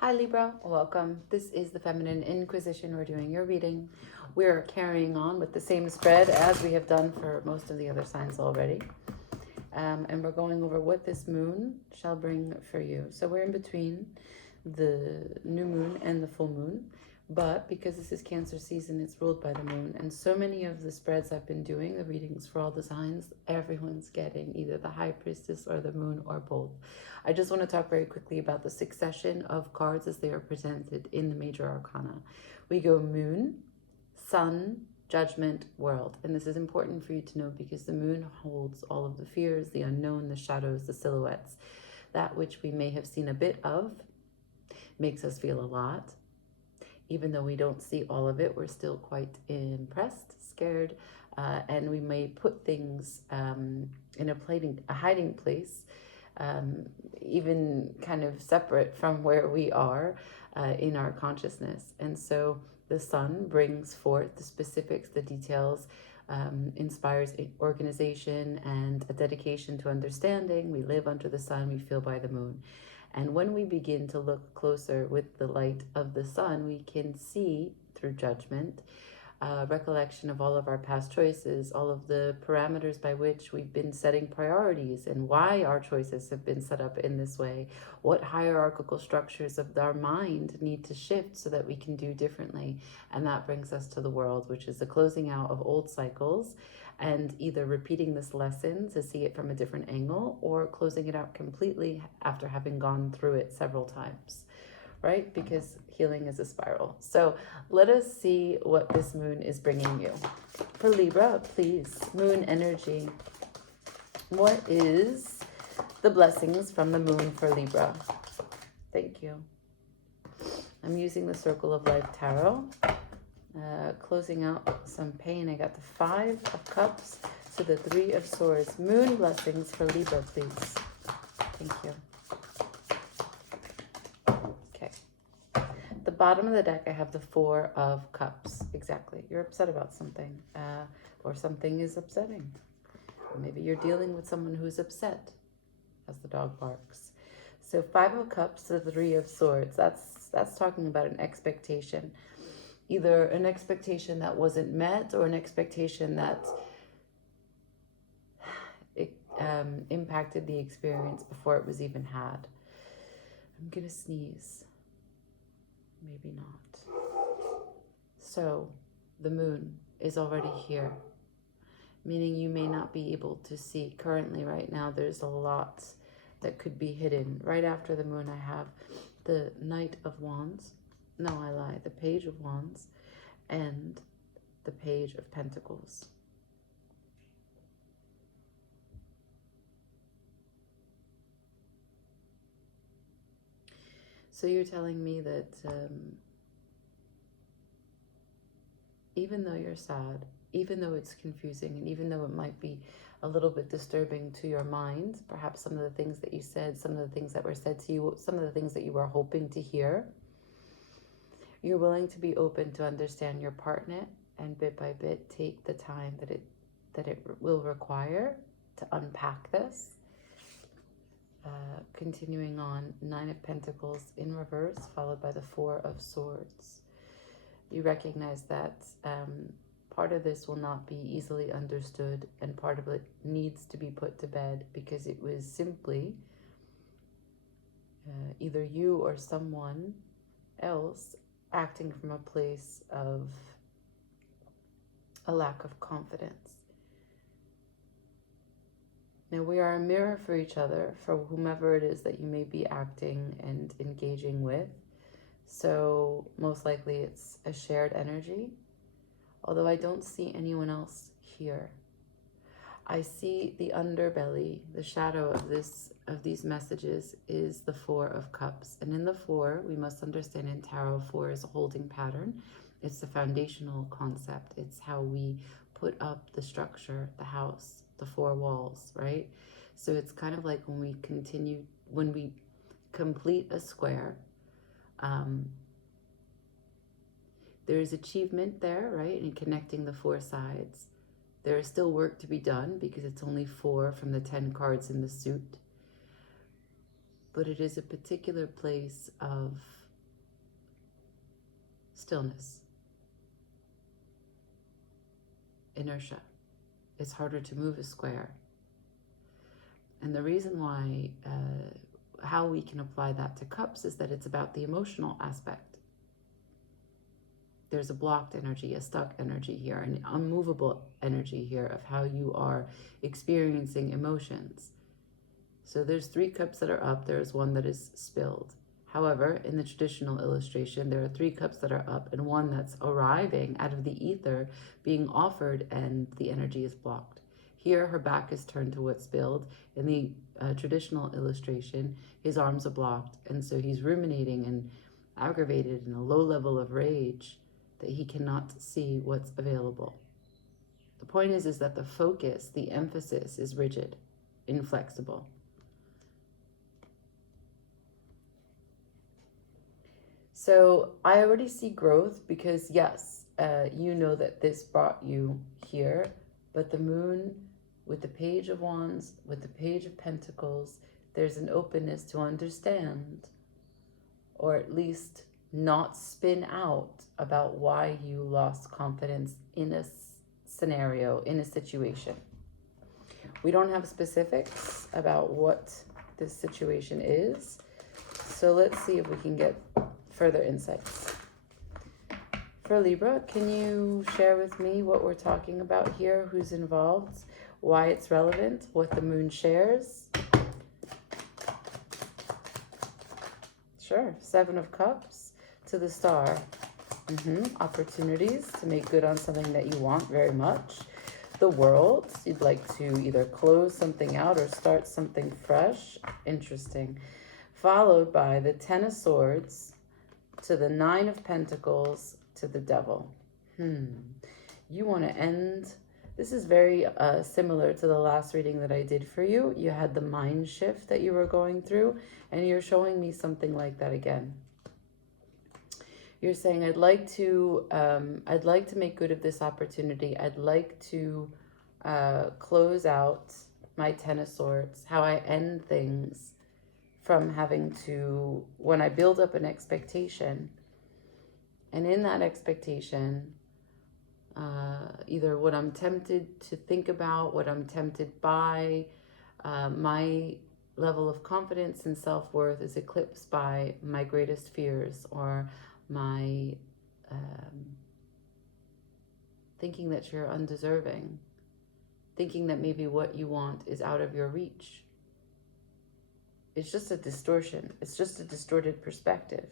Hi Libra, welcome. This is the Feminine Inquisition. We're doing your reading. We're carrying on with the same spread as we have done for most of the other signs already. And we're going over what this moon shall bring for you. So we're in between the new moon and the full moon. But because this is Cancer season, it's ruled by the moon. And so many of the spreads I've been doing, the readings for all the signs, everyone's getting either the High Priestess or the moon or both. I just want to talk very quickly about the succession of cards as they are presented in the major arcana. We go moon, sun, judgment, world. And this is important for you to know because the moon holds all of the fears, the unknown, the shadows, the silhouettes. That which we may have seen a bit of makes us feel a lot. Even though we don't see all of it, we're still quite impressed, scared, and we may put things in a hiding place, even kind of separate from where we are in our consciousness. And so the sun brings forth the specifics, the details, inspires organization and a dedication to understanding. We live under the sun, we feel by the moon. And when we begin to look closer with the light of the sun, we can see through judgment, recollection of all of our past choices, all of the parameters by which we've been setting priorities and why our choices have been set up in this way, what hierarchical structures of our mind need to shift so that we can do differently. And that brings us to the world, which is the closing out of old cycles and either repeating this lesson to see it from a different angle or closing it out completely after having gone through it several times, right? Because healing is a spiral. So let us see what this moon is bringing you. For Libra, please, moon energy. What is the blessings from the moon for Libra? Thank you. I'm using the Circle of Life Tarot. Closing out some pain. I got the 5 of Cups to the 3 of Swords. Moon blessings for Libra, please. Thank you. Okay. The bottom of the deck, I have the 4 of Cups. Exactly. You're upset about something, or something is upsetting. Or maybe you're dealing with someone who's upset as the dog barks. So 5 of Cups to the 3 of Swords. That's talking about an expectation. Either an expectation that wasn't met or an expectation that impacted the experience before it was even had. I'm gonna sneeze. Maybe not. So the moon is already here, meaning you may not be able to see currently right now. There's a lot that could be hidden. Right after the moon, I have the Knight of Wands. No, I lie. The Page of Wands and the Page of Pentacles. So you're telling me that even though you're sad, even though it's confusing, and even though it might be a little bit disturbing to your mind, perhaps some of the things that you said, some of the things that were said to you, some of the things that you were hoping to hear, you're willing to be open to understand your partner and bit by bit take the time that it will require to unpack this. Continuing on, 9 of Pentacles in reverse, followed by the 4 of Swords. You recognize that part of this will not be easily understood, and part of it needs to be put to bed because it was simply either you or someone else acting from a place of a lack of confidence. Now, we are a mirror for each other, for whomever it is that you may be acting and engaging with. So most likely it's a shared energy, although I don't see anyone else here. I see the underbelly, the shadow of these messages is the 4 of Cups. And in the 4, we must understand in tarot, 4 is a holding pattern. It's the foundational concept. It's how we put up the structure, the house, the 4 walls, right? So it's kind of like when we complete a square, there is achievement there, right? In connecting the 4 sides. There is still work to be done because it's only 4 from the 10 cards in the suit. But it is a particular place of Stillness. Inertia. It's harder to move a square. And the reason why, how we can apply that to cups is that it's about the emotional aspect. There's a blocked energy, a stuck energy here, an unmovable energy here of how you are experiencing emotions. So there's 3 cups that are up, there's 1 that is spilled. However, in the traditional illustration, there are 3 cups that are up and 1 that's arriving out of the ether, being offered, and the energy is blocked. Here, her back is turned to what's spilled. In the traditional illustration, his arms are blocked, and so he's ruminating and aggravated in a low level of rage that he cannot see what's available. The point is that the focus, the emphasis is rigid, inflexible. So I already see growth because, yes, you know that this brought you here, but the moon with the Page of Wands, with the Page of Pentacles, there's an openness to understand, or at least not spin out about why you lost confidence in a scenario, in a situation. We don't have specifics about what this situation is, so let's see if we can get further insights. For Libra, can you share with me what we're talking about here, who's involved, why it's relevant, what the moon shares? Sure. 7 of Cups to the Star. Opportunities to make good on something that you want very much. The World, you'd like to either close something out or start something fresh. Interesting. Followed by the 10 of Swords to the 9 of Pentacles to the Devil. You want to end. This is very similar to the last reading that I did for you. You had the mind shift that you were going through, and you're showing me something like that again. You're saying, I'd like to make good of this opportunity. I'd like to close out my 10 of Swords, how I end things from having to, when I build up an expectation, and in that expectation, either what I'm tempted to think about, what I'm tempted by, my level of confidence and self-worth is eclipsed by my greatest fears, or my thinking that you're undeserving, thinking that maybe what you want is out of your reach. It's just a distortion. It's just a distorted perspective.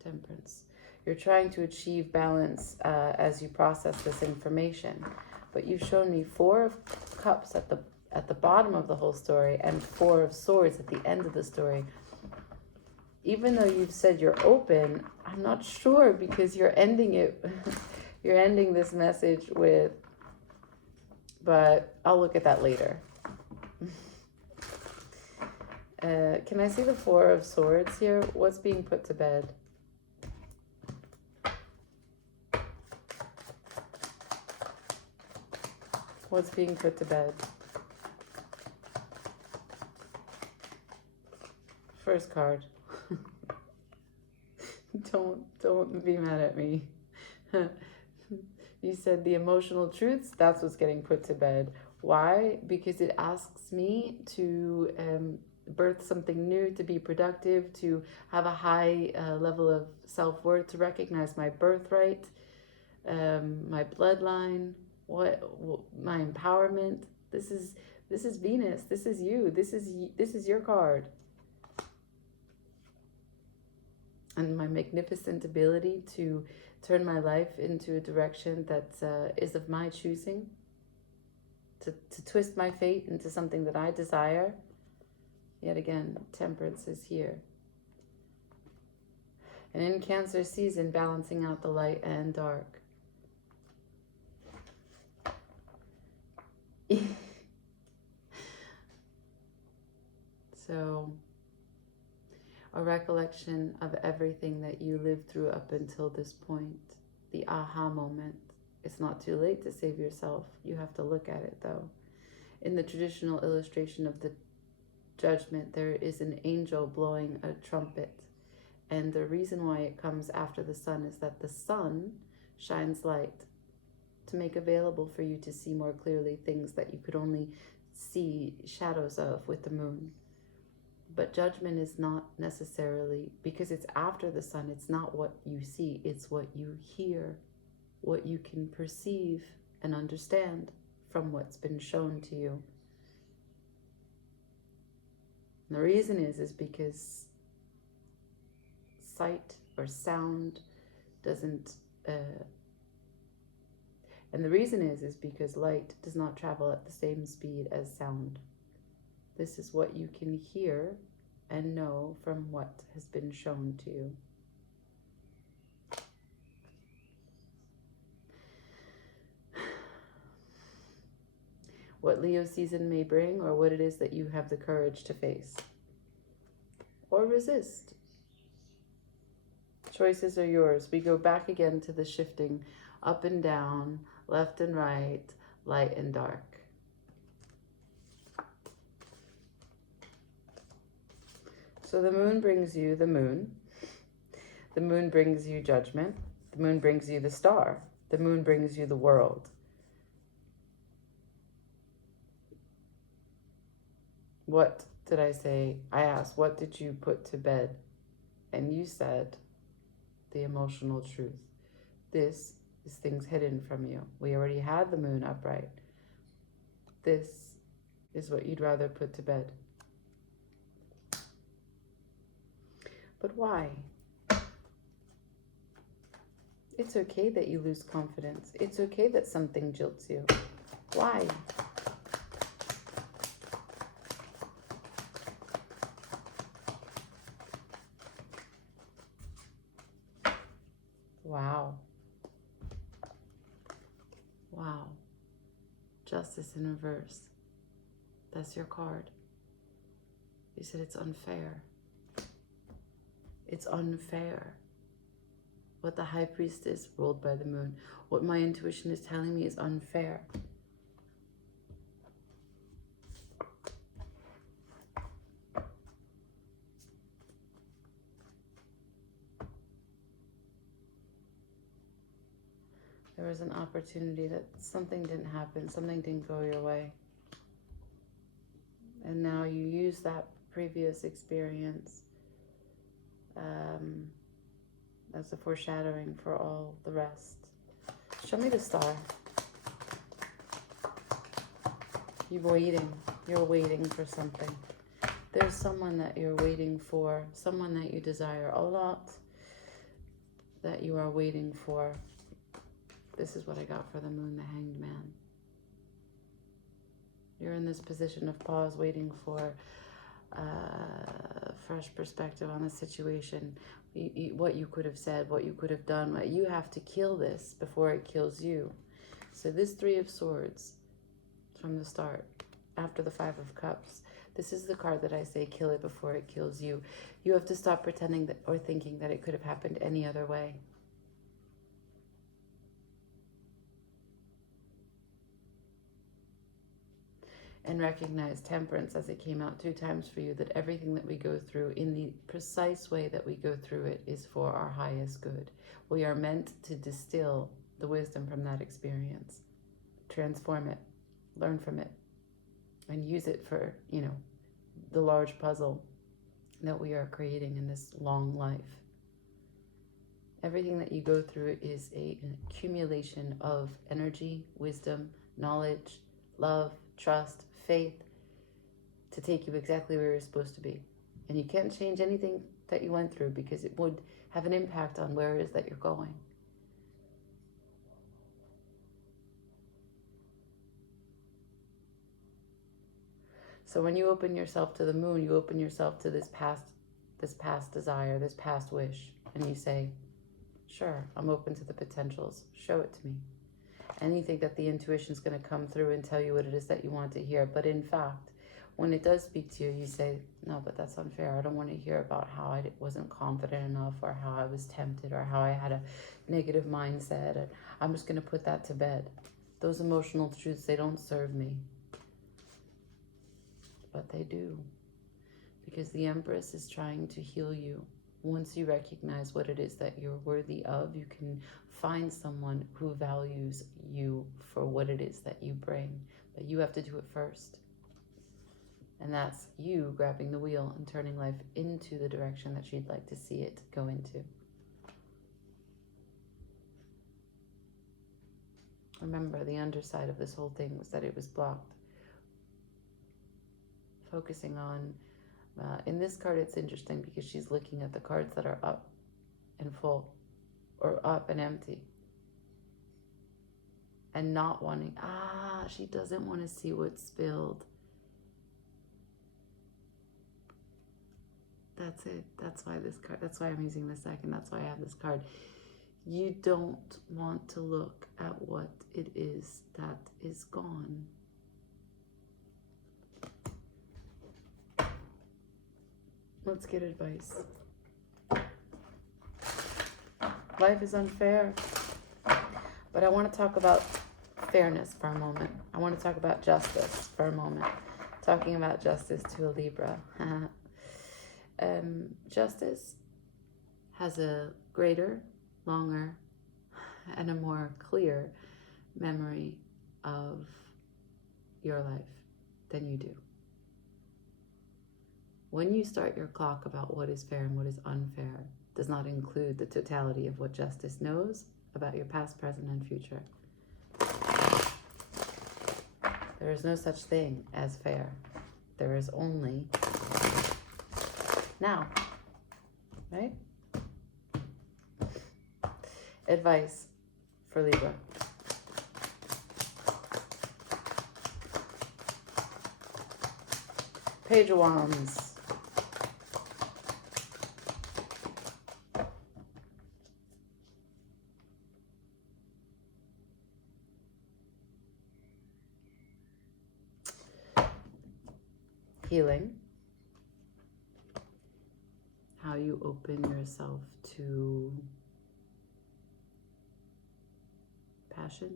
Temperance. You're trying to achieve balance as you process this information, but you've shown me 4 of Cups at the bottom of the whole story and 4 of Swords at the end of the story. Even though you've said you're open, I'm not sure, because you're ending it. You're ending this message with, but I'll look at that later. Can I see the 4 of Swords here? What's being put to bed? What's being put to bed? First card. Don't be mad at me. You said the emotional truths, that's what's getting put to bed. Why? Because it asks me to birth something new, to be productive, to have a high level of self-worth, to recognize my birthright, my bloodline, what my empowerment. This is Venus. This is you. This is your card. And my magnificent ability to turn my life into a direction that is of my choosing, to twist my fate into something that I desire. Yet again, Temperance is here. And in Cancer season, balancing out the light and dark. So, a recollection of everything that you lived through up until this point. The aha moment. It's not too late to save yourself. You have to look at it, though. In the traditional illustration of the Judgment, there is an angel blowing a trumpet. And the reason why it comes after the sun is that the sun shines light to make available for you to see more clearly things that you could only see shadows of with the moon. But judgment is not necessarily, because it's after the sun, it's not what you see, it's what you hear, what you can perceive and understand from what's been shown to you. And the reason is because sight or sound doesn't, and the reason is because light does not travel at the same speed as sound. This is what you can hear and know from what has been shown to you. What Leo season may bring, or what it is that you have the courage to face or resist. Choices are yours. We go back again to the shifting up and down, left and right, light and dark. So the moon brings you the moon. The moon brings you judgment. The moon brings you the star. The moon brings you the world. What did I say? I asked, what did you put to bed? And you said, the emotional truth. This is things hidden from you. We already had the moon upright. This is what you'd rather put to bed. But why? It's okay that you lose confidence. It's okay that something jilts you. Why? Wow. Wow. Justice in reverse. That's your card. You said it's unfair. It's unfair. What the High Priestess ruled by the moon. What my intuition is telling me is unfair. There was an opportunity that something didn't happen, something didn't go your way. And now you use that previous experience as a foreshadowing for all the rest. Show me the star. You're waiting for something. There's someone that you're waiting for, someone that you desire a lot, that you are waiting for. This is what I got for the moon, the Hanged Man. You're in this position of pause, waiting for fresh perspective on the situation. What you could have said, what you could have done. What you have to kill this before it kills you. So this Three of Swords from the start, after the Five of Cups, this is the card that I say kill it before it kills you. You have to stop pretending that or thinking that it could have happened any other way. And recognize Temperance as it came out 2 times for you, that everything that we go through in the precise way that we go through it is for our highest good. We are meant to distill the wisdom from that experience, transform it, learn from it, and use it for, the large puzzle that we are creating in this long life. Everything that you go through is an accumulation of energy, wisdom, knowledge, love, trust, faith, to take you exactly where you're supposed to be. And you can't change anything that you went through because it would have an impact on where it is that you're going. So when you open yourself to the moon, you open yourself to this past desire, this past wish, and you say, sure, I'm open to the potentials. Show it to me. And you think that the intuition is going to come through and tell you what it is that you want to hear. But in fact, when it does speak to you, you say, no, but that's unfair. I don't want to hear about how I wasn't confident enough, or how I was tempted, or how I had a negative mindset. And I'm just going to put that to bed. Those emotional truths, they don't serve me. But they do. Because the Empress is trying to heal you Once you recognize what it is that you're worthy of, you can find someone who values you for what it is that you bring. But you have to do it first. And that's you grabbing the wheel and turning life into the direction that you'd like to see it go into. Remember, the underside of this whole thing was that it was blocked. Focusing on, in this card it's interesting because she's looking at the cards that are up and full, or up and empty. And not wanting, she doesn't want to see what's spilled. That's it. That's why this card, that's why I'm using this deck, and that's why I have this card. You don't want to look at what it is that is gone. Let's get advice. Life is unfair. But I want to talk about fairness for a moment. I want to talk about justice for a moment. Talking about justice to a Libra. Justice has a greater, longer, and a more clear memory of your life than you do. When you start your clock about what is fair and what is unfair, does not include the totality of what justice knows about your past, present, and future. There is no such thing as fair. There is only now, right? Advice for Libra. Page of Wands. Healing. How you open yourself to passion,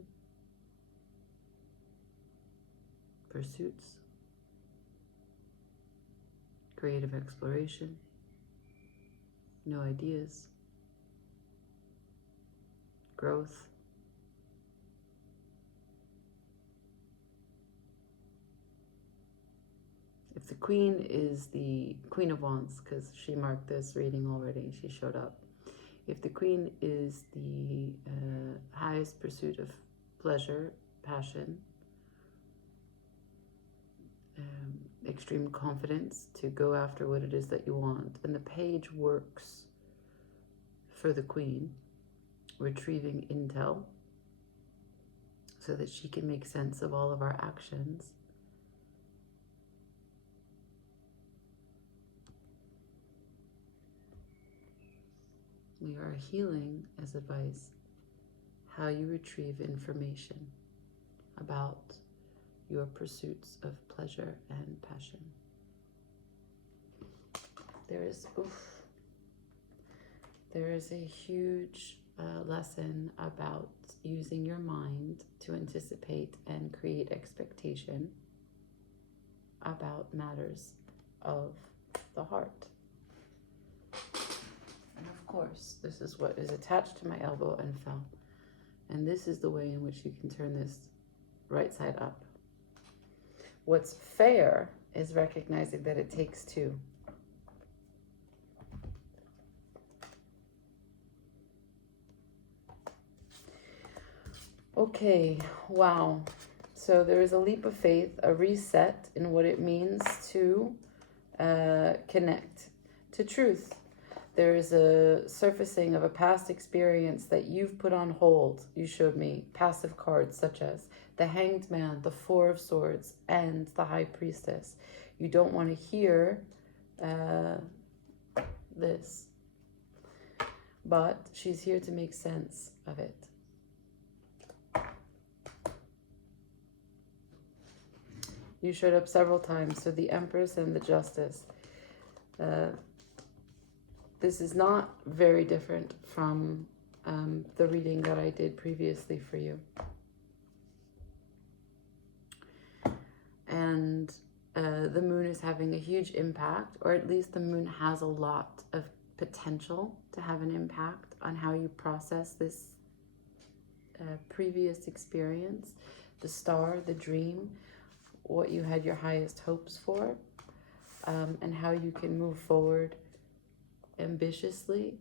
pursuits, creative exploration, new ideas, growth. If the Queen is the Queen of Wands, because she marked this reading already, she showed up. If the Queen is the highest pursuit of pleasure, passion, extreme confidence to go after what it is that you want, and the Page works for the Queen, retrieving intel so that she can make sense of all of our actions. We are healing, as advice, how you retrieve information about your pursuits of pleasure and passion. There is a huge lesson about using your mind to anticipate and create expectation about matters of the heart. And of course, this is what is attached to my elbow and fell. And this is the way in which you can turn this right side up. What's fair is recognizing that it takes two. Okay, wow. So there is a leap of faith, a reset in what it means to connect to truth. There is a surfacing of a past experience that you've put on hold. You showed me passive cards such as the Hanged Man, the Four of Swords, and the High Priestess. You don't want to hear this, but she's here to make sense of it. You showed up several times, so the Empress and the Justice. This is not very different from the reading that I did previously for you. And the moon is having a huge impact, or at least the moon has a lot of potential to have an impact on how you process this previous experience, the star, the dream, what you had your highest hopes for, and how you can move forward ambitiously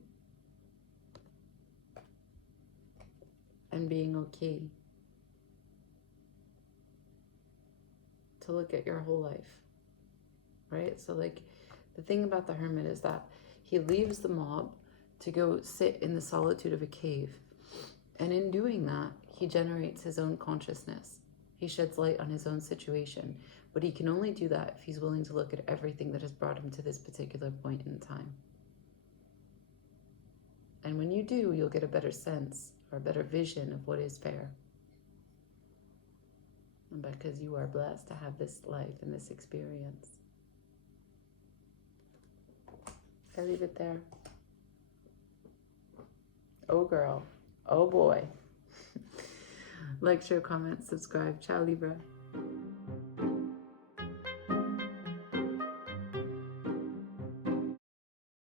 and being okay to look at your whole life, right? So like the thing about the Hermit is that he leaves the mob to go sit in the solitude of a cave. And in doing that, he generates his own consciousness. He sheds light on his own situation. But he can only do that if he's willing to look at everything that has brought him to this particular point in time. And when you do, you'll get a better sense or a better vision of what is fair. And because you are blessed to have this life and this experience. I leave it there. Oh girl. Oh boy. Like, share, comment, subscribe. Ciao, Libra.